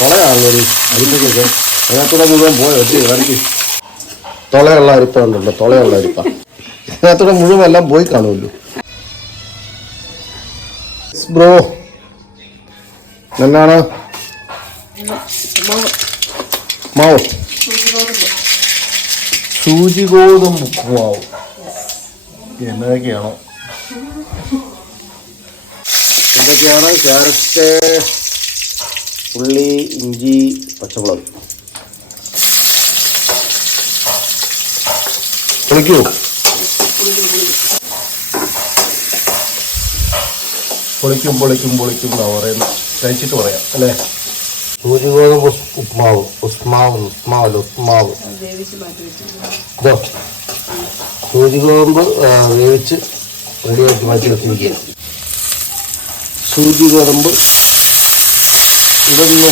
തുളയാണല്ലോ അരിപ്പൊക്കെ. അതിനകത്തൂടെ മുഴുവൻ പോയോ? ഇറക്കി. തുളയുള്ള അരിപ്പ ഉണ്ടല്ലോ തുളയുള്ള അരിപ്പ. അതിനകത്തൂടെ മുഴുവൻ എല്ലാം പോയി കാണുമല്ലോ. ബ്രോ എന്നാണ് മാവ്. സൂചി ഗോതമ്പ്. മാവ് എന്നതൊക്കെയാണോ? എന്തൊക്കെയാണ്? ക്യാരറ്റ് ഉള്ളി ഇഞ്ചി പച്ചമുളക്. പൊളിക്കൂ. പൊളിക്കും പൊളിക്കും പൊളിക്കും എന്നാ പറയുന്നത്. കഴിച്ചിട്ട് പറയാം അല്ലേ? സൂര്യഗോതമ്പ് ഉപ്മാവ്. ഉസ്മാവ് ഉസ്മാവ് ഉസ്മാവ്. ഇതോ. സൂര്യഗോതമ്പ് വേവിച്ച് റെഡിയാക്കി മാറ്റി വെച്ചിരിക്കുക സൂചി ഗോതമ്പ്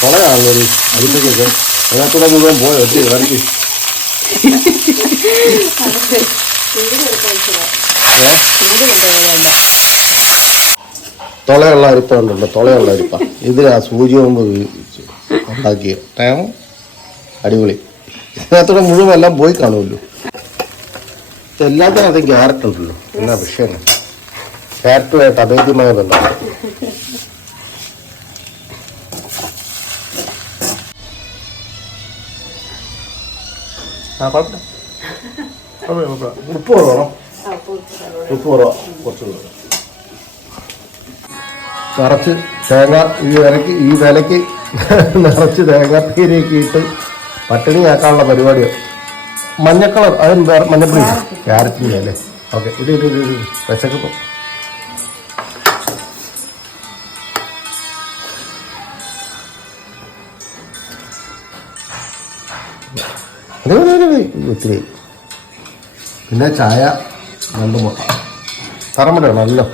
കൊളയാണല്ലോ അരിപ്പൊക്കെ അതിനകത്തൂടെ മുഴുവൻ പോയോ? എത്തി കാണിക്ക് തുളയുള്ള അരിപ്പ ഉണ്ടല്ലോ തുളയുള്ള അരിപ്പ. ഇതിലാ സൂചി ഉപയോഗിച്ച് ഉണ്ടാക്കിയ ടൈം. അടിപൊളി. ഇതിനകത്തൂടെ മുഴുവൻ എല്ലാം പോയി കാണുമല്ലോ. എല്ലാത്തിനും അതും ക്യാരറ്റ് ഉണ്ടല്ലോ. എന്നാ വിഷയം? ക്യാരറ്റുമായിട്ട് അഭേദ്യമായ ബന്ധമാണ്. ഉപ്പ് കുറവാണോ? ഉപ്പ് കുറവാ. കുറച്ച് നിറച്ച് തേങ്ങ ഈ വിലക്ക് ഈ വിലക്ക് നിറച്ച് തേങ്ങാപ്പീരയൊക്കെ ഇട്ട് പട്ടിണിയാക്കാനുള്ള പരിപാടിയാണ് മഞ്ഞക്കളർ അതിന് വേറെ മഞ്ഞപ്പൊടി. ക്യാരറ്റിന്റെ അല്ലേ? ഓക്കെ ഇത് ഇത് ഇത് ഇത്. വിശക്കിപ്പം അത് മതി, മതി, മതി. ഇത് ഒത്തിരി പിന്നെ ചായ രണ്ട് മുട്ട തറമുട നല്ലോ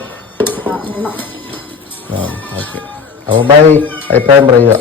ആ ഓക്കെ. അപ്പോൾ ബൈ അഭിപ്രായം പറയുക.